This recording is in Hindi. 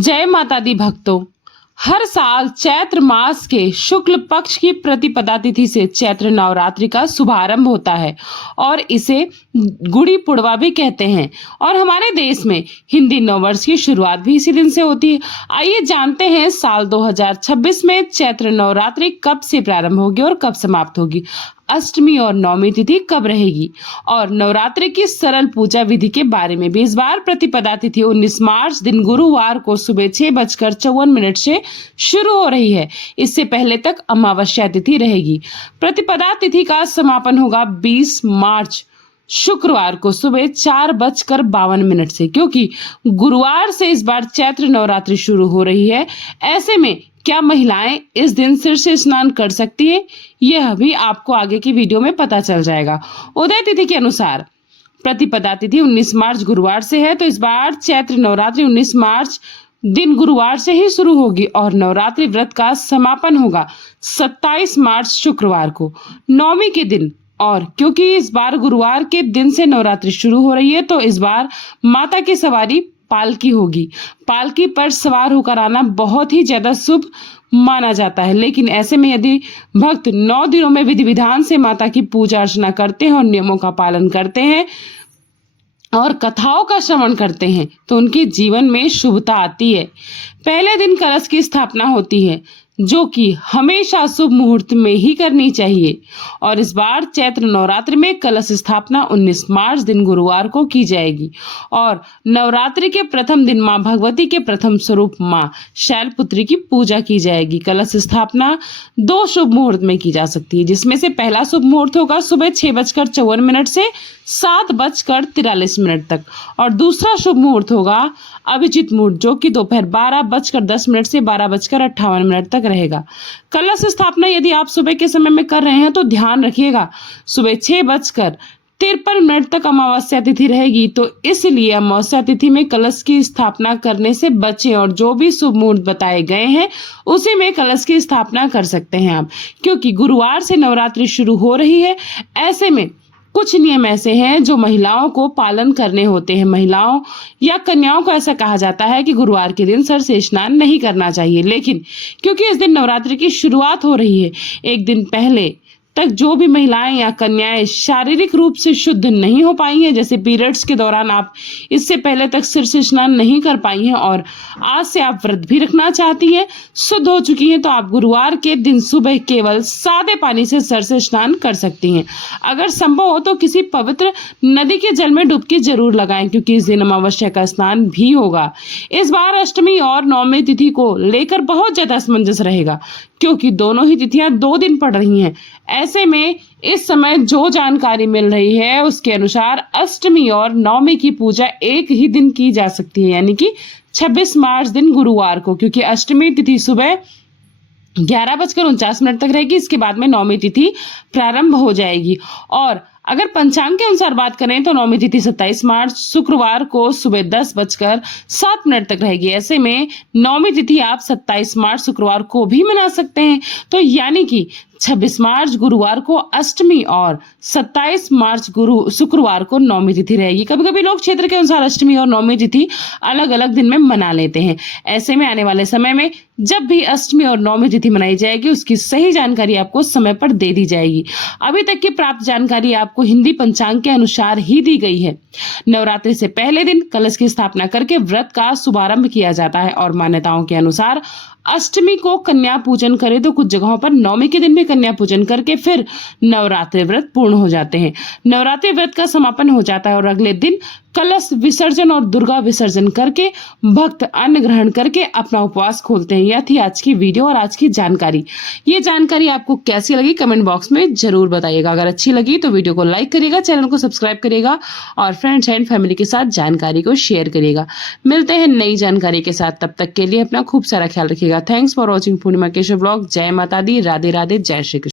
जय माता दी भक्तों। हर साल चैत्र मास के शुक्ल पक्ष की प्रतिपदा तिथि से चैत्र नवरात्रि का शुभारंभ होता है और इसे गुड़ी पुड़वा भी कहते हैं। और हमारे देश में हिंदी नववर्ष की शुरुआत भी इसी दिन से होती है। आइए जानते हैं साल 2026 में चैत्र नवरात्रि कब से प्रारंभ होगी और कब समाप्त होगी, अष्टमी और नवमी तिथि कब रहेगी और नवरात्रि की सरल पूजा विधि के बारे में भी। इस बार प्रतिपदा तिथि 19 मार्च दिन गुरुवार को सुबह 6:54 से शुरू हो रही है। इससे पहले तक अमावस्या तिथि रहेगी। प्रतिपदा तिथि का समापन होगा 20 मार्च शुक्रवार को सुबह 4:52 से। क्योंकि गुरुवार से इस बार चैत्र नवरात्रि शुरू हो रही है, ऐसे में क्या महिलाएं इस दिन सिर से स्नान कर सकती है, यह भी आपको आगे की वीडियो में पता चल जाएगा। उदय तिथि के अनुसार प्रतिपदा तिथि 19 मार्च गुरुवार से है, तो इस बार चैत्र नवरात्रि 19 मार्च दिन गुरुवार से ही शुरू होगी और नवरात्रि व्रत का समापन होगा 27 मार्च शुक्रवार को नवमी के दिन। और क्योंकि इस बार गुरुवार के दिन से नवरात्रि शुरू हो रही है, तो इस बार माता की सवारी पालकी होगी। पालकी पर सवार होकर आना बहुत ही ज्यादा शुभ माना जाता है। लेकिन ऐसे में यदि भक्त 9 दिनों में विधि विधान से माता की पूजा अर्चना करते हैं और नियमों का पालन करते हैं और कथाओं का श्रवण करते हैं, तो उनके जीवन में शुभता आती है। पहले दिन कलश की स्थापना होती है, जो कि हमेशा शुभ मुहूर्त में ही करनी चाहिए। और इस बार चैत्र नवरात्रि में कलश स्थापना 19 मार्च दिन गुरुवार को की जाएगी और नवरात्रि के प्रथम दिन मां भगवती के प्रथम स्वरूप मां शैलपुत्री की पूजा की जाएगी। कलश स्थापना 2 शुभ मुहूर्त में की जा सकती है, जिसमें से पहला शुभ मुहूर्त होगा सुबह 6:54 से 7:43 तक और दूसरा शुभ मुहूर्त होगा अभिजित मुहूर्त, जो कि दोपहर 12:10 से 12:58 तक रहेगा। कलश स्थापना यदि आप सुबह के समय में कर रहे हैं तो ध्यान रखिएगा, सुबह 6:53 तक अमावस्या तिथि रहेगी, तो इसलिए अमावस्या तिथि में कलश की स्थापना करने से बचें और जो भी शुभ मुहूर्त बताए गए हैं उसी में कलश की स्थापना कर सकते हैं आप। क्योंकि गुरुवार से नवरात्रि शुरू हो रही है, ऐसे में कुछ नियम ऐसे हैं जो महिलाओं को पालन करने होते हैं। महिलाओं या कन्याओं को ऐसा कहा जाता है कि गुरुवार के दिन सर से स्नान नहीं करना चाहिए, लेकिन क्योंकि इस दिन नवरात्रि की शुरुआत हो रही है, एक दिन पहले तक जो भी महिलाएं या कन्याएं शारीरिक रूप से शुद्ध नहीं हो पाई हैं, जैसे पीरियड्स के दौरान आप इससे पहले तक सिर से स्नान नहीं कर पाई हैं और आज से आप व्रत भी रखना चाहती हैं, शुद्ध हो चुकी हैं, तो आप गुरुवार के दिन सुबह केवल सादे पानी से सर से स्नान कर सकती हैं। अगर संभव हो तो किसी पवित्र नदी के जल में डुबकी जरूर लगाएं, क्योंकि इस दिन अमावस्या का स्नान भी होगा। इस बार अष्टमी और नवमी तिथि को लेकर बहुत ज्यादा असमंजस रहेगा, क्योंकि दोनों ही तिथियां 2 दिन पड़ रही हैं। ऐसे में इस समय जो जानकारी मिल रही है उसके अनुसार अष्टमी और नवमी की पूजा एक ही दिन की जा सकती है, यानी कि 26 मार्च दिन गुरुवार को, क्योंकि अष्टमी तिथि सुबह 11:49 तक रहेगी। इसके बाद में नवमी तिथि प्रारंभ हो जाएगी। और अगर पंचांग के अनुसार बात करें तो नवमी तिथि 27 मार्च शुक्रवार को सुबह 10:07 तक रहेगी। ऐसे में नवमी तिथि आप 27 मार्च शुक्रवार को भी मना सकते हैं, तो यानी कि 26 मार्च गुरुवार को अष्टमी और 27 मार्च शुक्रवार को नवमी तिथि रहेगी। कभी कभी लोग क्षेत्र के अनुसार अष्टमी और नवमी तिथि अलग अलग दिन में मना लेते हैं। ऐसे में आने वाले समय में जब भी अष्टमी और नवमी तिथि मनाई जाएगी, उसकी सही जानकारी आपको समय पर दे दी जाएगी। अभी तक की प्राप्त जानकारी आपको हिंदी पंचांग के अनुसार ही दी गई है। नवरात्रि से पहले दिन कलश की स्थापना करके व्रत का शुभारंभ किया जाता है और मान्यताओं के अनुसार अष्टमी को कन्या पूजन करें तो कुछ जगहों पर नवमी के दिन भी कन्या पूजन करके फिर नवरात्रि व्रत पूर्ण हो जाते हैं। नवरात्रि व्रत का समापन हो जाता है और अगले दिन कलश विसर्जन और दुर्गा विसर्जन करके भक्त अन्न ग्रहण करके अपना उपवास खोलते हैं। यह थी आज की वीडियो और आज की जानकारी। ये जानकारी आपको कैसी लगी कमेंट बॉक्स में जरूर बताइएगा। अगर अच्छी लगी तो वीडियो को लाइक करिएगा, चैनल को सब्सक्राइब करिएगा और फ्रेंड्स एंड फैमिली के साथ जानकारी को शेयर करिएगा। मिलते हैं नई जानकारी के साथ, तब तक के लिए अपना खूब सारा ख्याल रखिएगा। Thanks for watching Purnima Keshav blog. जय माता दी, राधे राधे, जय श्री कृष्ण।